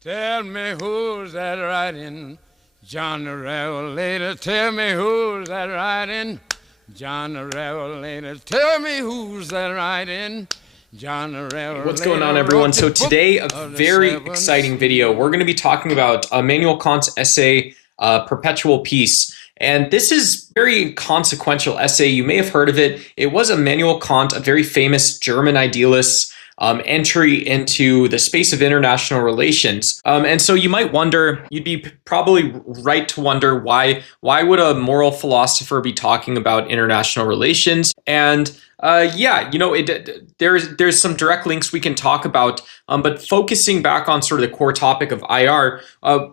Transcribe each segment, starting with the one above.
Tell me who's that riding? John the Revelator. Tell me who's that riding? John the Revelator. Tell me who's that riding? John the Revelator. What's going on, everyone? So today, a very exciting video. We're going to be talking about Immanuel Kant's essay, Perpetual Peace. And this is a very consequential essay. You may have heard of it. It was Immanuel Kant, a very famous German idealist, entry into the space of international relations. And so you might wonder, you'd be probably right to wonder why would a moral philosopher be talking about international relations? And yeah, you know, there's some direct links we can talk about, but focusing back on sort of the core topic of IR,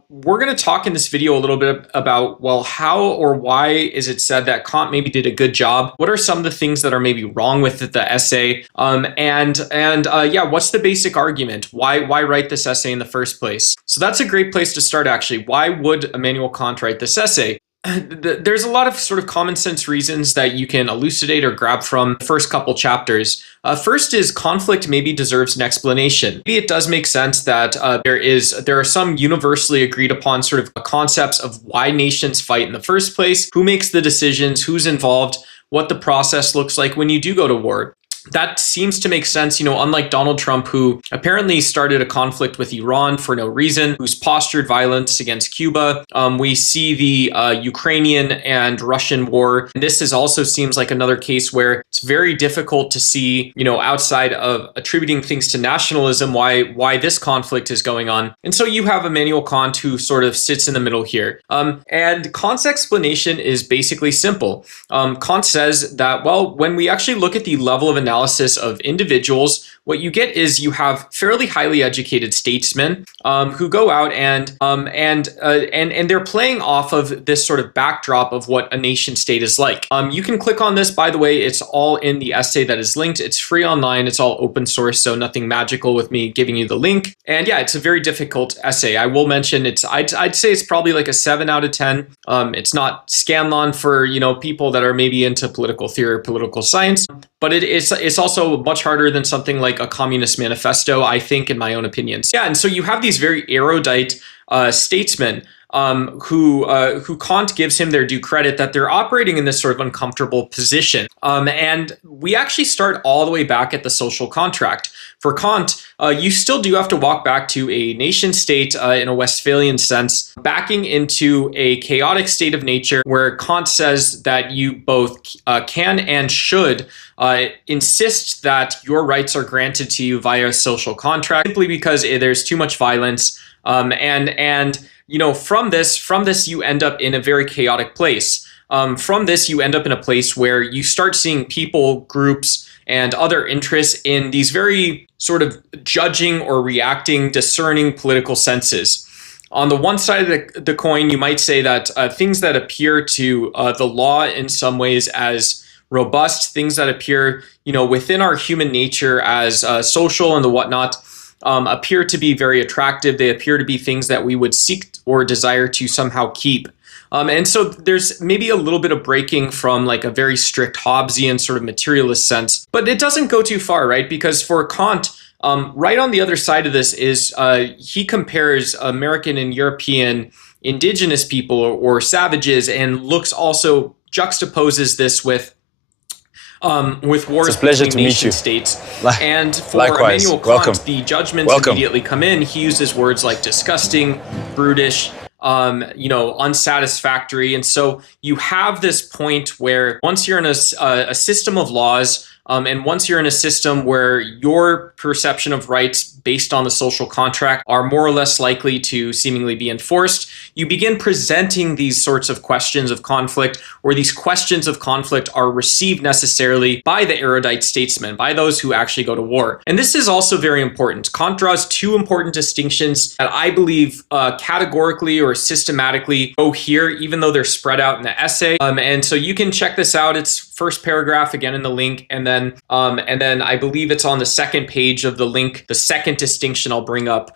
we're going to talk in this video a little bit about, well, how or why is it said that Kant maybe did a good job? What are some of the things that are maybe wrong with the essay? Yeah, what's the basic argument? Why write this essay in the first place? So that's a great place to start, actually. Why would Immanuel Kant write this essay? There's a lot of sort of common sense reasons that you can elucidate or grab from the first couple chapters. First is conflict maybe deserves an explanation. Maybe it does make sense that there are some universally agreed upon sort of concepts of why nations fight in the first place, who makes the decisions, who's involved, what the process looks like when you do go to war. That seems to make sense, you know, unlike Donald Trump, who apparently started a conflict with Iran for no reason, who's postured violence against Cuba. We see the Ukrainian and Russian war. And this also seems like another case where it's very difficult to see, you know, outside of attributing things to nationalism, why this conflict is going on. And so you have Immanuel Kant, who sort of sits in the middle here. And Kant's explanation is basically simple. Kant says that, well, when we actually look at the level of analysis of individuals, what you get is you have fairly highly educated statesmen who go out and they're playing off of this sort of backdrop of what a nation state is like. You can click on this, by the way. It's all in the essay that is linked. It's free online. It's all open source, so nothing magical with me giving you the link. And yeah, it's a very difficult essay. I will mention I'd say it's probably like a 7 out of 10. It's not Scanlon for, you know, people that are maybe into political theory or political science, but it's also much harder than something like a Communist Manifesto, I think, in my own opinions. Yeah, and so you have these very erudite statesmen who Kant gives him their due credit that they're operating in this sort of uncomfortable position. And we actually start all the way back at the social contract. For Kant, you still do have to walk back to a nation state in a Westphalian sense, backing into a chaotic state of nature where Kant says that you both can and should insist that your rights are granted to you via a social contract, simply because there's too much violence. And you know, from this, you end up in a very chaotic place. From this, you end up in a place where you start seeing people, groups, and other interests in these very sort of judging or reacting, discerning political senses. On the one side of the coin, you might say that things that appear to the law in some ways as robust, things that appear, you know, within our human nature as social and the whatnot, appear to be very attractive. They appear to be things that we would seek or desire to somehow keep. And so there's maybe a little bit of breaking from like a very strict Hobbesian sort of materialist sense, but it doesn't go too far, right? Because for Kant, right on the other side of this is he compares American and European indigenous people or savages, and also juxtaposes this with wars between nation states. And for Likewise. Immanuel Kant, the judgments immediately come in. He uses words like disgusting, brutish, you know, unsatisfactory. And so you have this point where once you're in a system of laws, and once you're in a system where your perception of rights based on the social contract are more or less likely to seemingly be enforced, you begin presenting these sorts of questions of conflict, or these questions of conflict are received necessarily by the erudite statesmen, by those who actually go to war. And this is also very important. Kant draws two important distinctions that I believe categorically or systematically go here, even though they're spread out in the essay. And so you can check this out. It's first paragraph again in the link, and then I believe it's on the second page of the link, the second distinction I'll bring up.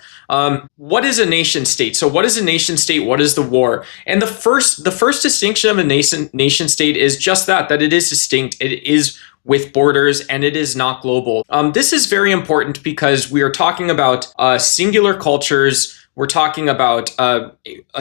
What is a nation state? So what is a nation state? What is the war? And the first distinction of a nation state is just that it is distinct. It is with borders, and it is not global. This is very important because we are talking about singular cultures. We're talking about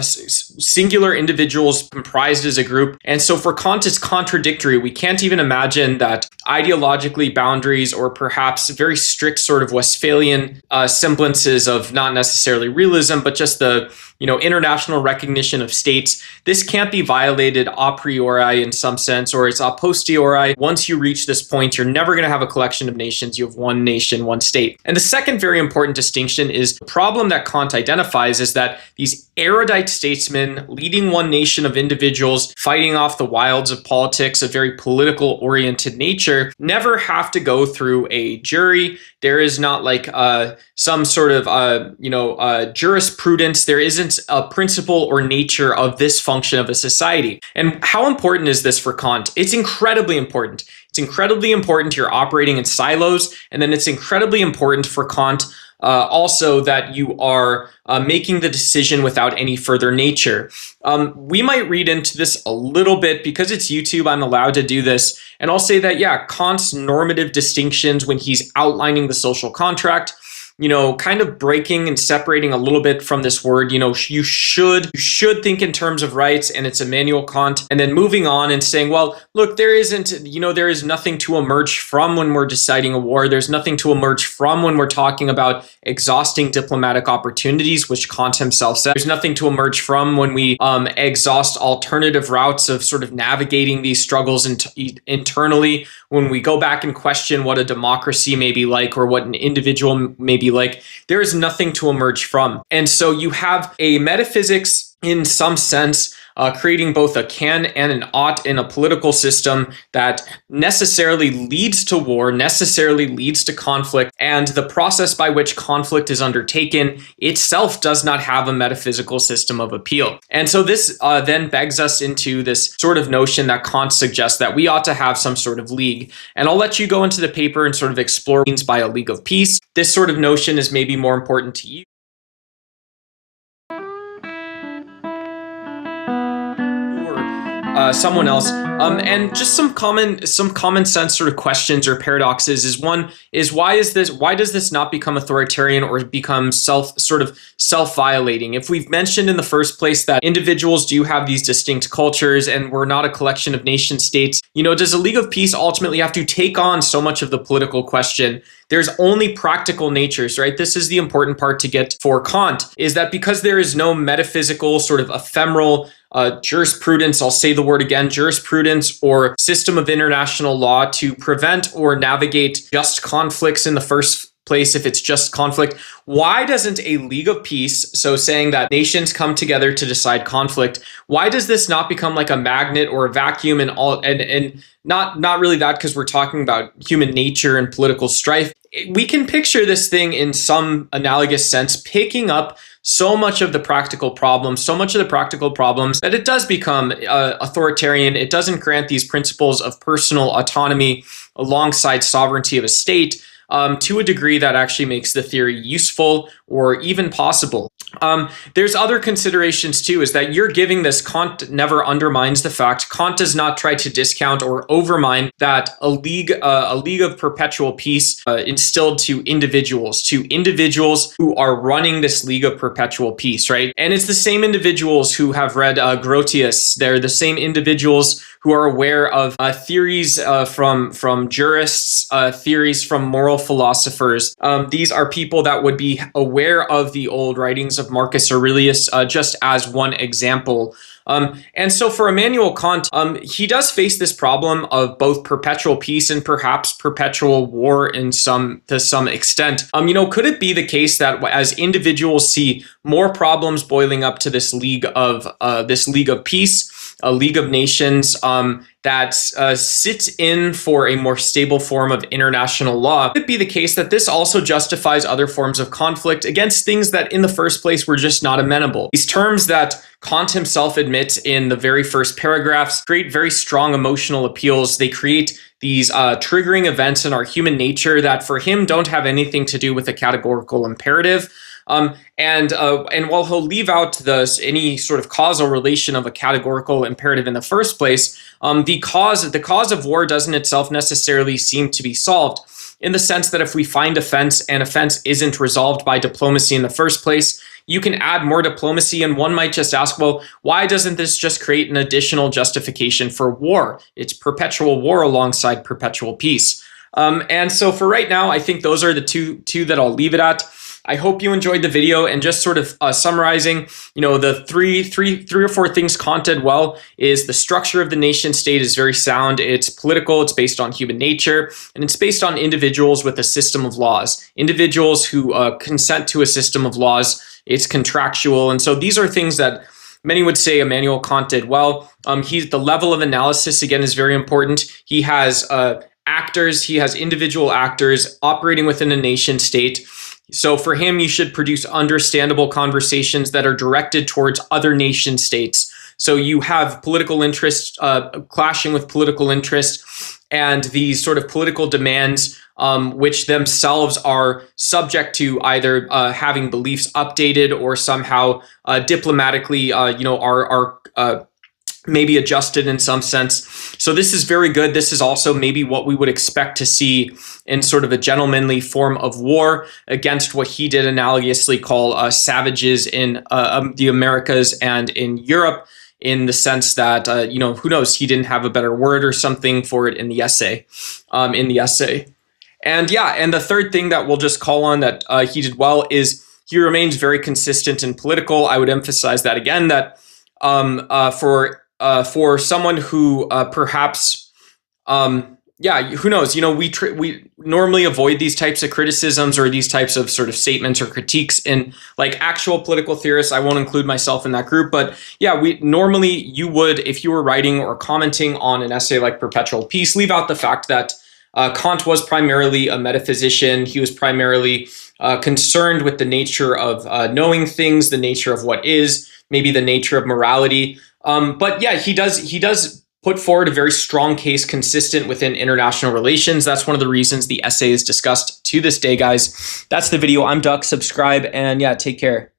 singular individuals comprised as a group. And so for Kant, it's contradictory. We can't even imagine that ideologically boundaries or perhaps very strict sort of Westphalian semblances of not necessarily realism, but just the international recognition of states. This can't be violated a priori in some sense, or it's a posteriori. Once you reach this point, you're never going to have a collection of nations. You have one nation, one state. And the second very important distinction is the problem that Kant identifies is that these erudite statesmen leading one nation of individuals fighting off the wilds of politics, a very political oriented nature, never have to go through a jury. There is not like some sort of jurisprudence. There isn't a principle or nature of this function of a society. And how important is this for Kant? It's incredibly important. It's incredibly important you're operating in silos, and then it's incredibly important for Kant also that you are making the decision without any further nature. We might read into this a little bit because it's YouTube. I'm allowed to do this. And I'll say that, yeah, Kant's normative distinctions when he's outlining the social contract, kind of breaking and separating a little bit from this word, you should think in terms of rights, and it's Immanuel Kant, and then moving on and saying, well, look, there is nothing to emerge from when we're deciding a war. There's nothing to emerge from when we're talking about exhausting diplomatic opportunities, which Kant himself said. There's nothing to emerge from when we exhaust alternative routes of sort of navigating these struggles internally, when we go back and question what a democracy may be like or what an individual may be like. There is nothing to emerge from. And so you have a metaphysics in some sense creating both a can and an ought in a political system that necessarily leads to war, necessarily leads to conflict, and the process by which conflict is undertaken itself does not have a metaphysical system of appeal. And so this then begs us into this sort of notion that Kant suggests that we ought to have some sort of league. And I'll let you go into the paper and sort of explore what it means by a league of peace. This sort of notion is maybe more important to you. Someone else, and just some common sense sort of questions or paradoxes is why does this not become authoritarian or become self-violating? If we've mentioned in the first place that individuals do have these distinct cultures and we're not a collection of nation states, does a League of Peace ultimately have to take on so much of the political question? There's only practical natures, right? This is the important part to get for Kant, is that because there is no metaphysical sort of ephemeral jurisprudence, I'll say the word again, jurisprudence or system of international law to prevent or navigate just conflicts in the first place if it's just conflict. Why doesn't a League of Peace, so saying that nations come together to decide conflict, why does this not become like a magnet or a vacuum and not really that, because we're talking about human nature and political strife. We can picture this thing in some analogous sense picking up so much of the practical problems that it does become authoritarian. It doesn't grant these principles of personal autonomy alongside sovereignty of a state to a degree that actually makes the theory useful or even possible. There's other considerations too, is that you're giving this, Kant never undermines the fact, Kant does not try to discount or overmine that a league of perpetual peace instilled to individuals who are running this league of perpetual peace, right? And it's the same individuals who have read Grotius. They're the same individuals who are aware of theories from jurists, theories from moral philosophers. These are people that would be aware of the old writings of Marcus Aurelius, just as one example. And so for Immanuel Kant, he does face this problem of both perpetual peace and perhaps perpetual war to some extent. Could it be the case that as individuals see more problems boiling up to this league of peace, a league of nations that sits in for a more stable form of international law, could it be the case that this also justifies other forms of conflict against things that in the first place were just not amenable? These terms that Kant himself admits in the very first paragraphs create very strong emotional appeals. They create these triggering events in our human nature that for him don't have anything to do with a categorical imperative. And while he'll leave out any sort of causal relation of a categorical imperative in the first place, the cause of war doesn't itself necessarily seem to be solved, in the sense that if we find offense and offense isn't resolved by diplomacy in the first place, you can add more diplomacy. And one might just ask, well, why doesn't this just create an additional justification for war? It's perpetual war alongside perpetual peace. And so for right now, I think those are the two that I'll leave it at. I hope you enjoyed the video, and just sort of summarizing, the three or four things Kant did well is the structure of the nation state is very sound. It's political, it's based on human nature, and it's based on individuals with a system of laws. Individuals who consent to a system of laws, it's contractual. And so these are things that many would say Immanuel Kant did well. The level of analysis, again, is very important. He has actors, he has individual actors operating within a nation state. So for him, you should produce understandable conversations that are directed towards other nation states. So you have political interest clashing with political interest, and these sort of political demands, which themselves are subject to either having beliefs updated or somehow diplomatically, are maybe adjusted in some sense. So this is very good. This is also maybe what we would expect to see in sort of a gentlemanly form of war against what he did analogously call savages in the Americas and in Europe, in the sense that, who knows, he didn't have a better word or something for it in the essay. And the third thing that we'll just call on that he did well is he remains very consistent and political. I would emphasize that again, that for someone who perhaps, who knows, we normally avoid these types of criticisms or these types of sort of statements or critiques in like actual political theorists. I won't include myself in that group, but you would, if you were writing or commenting on an essay like Perpetual Peace, leave out the fact that Kant was primarily a metaphysician. He was primarily concerned with the nature of knowing things, the nature of what is, maybe the nature of morality. He does put forward a very strong case consistent within international relations. That's one of the reasons the essay is discussed to this day, guys. That's the video. I'm Duck. Subscribe, and take care.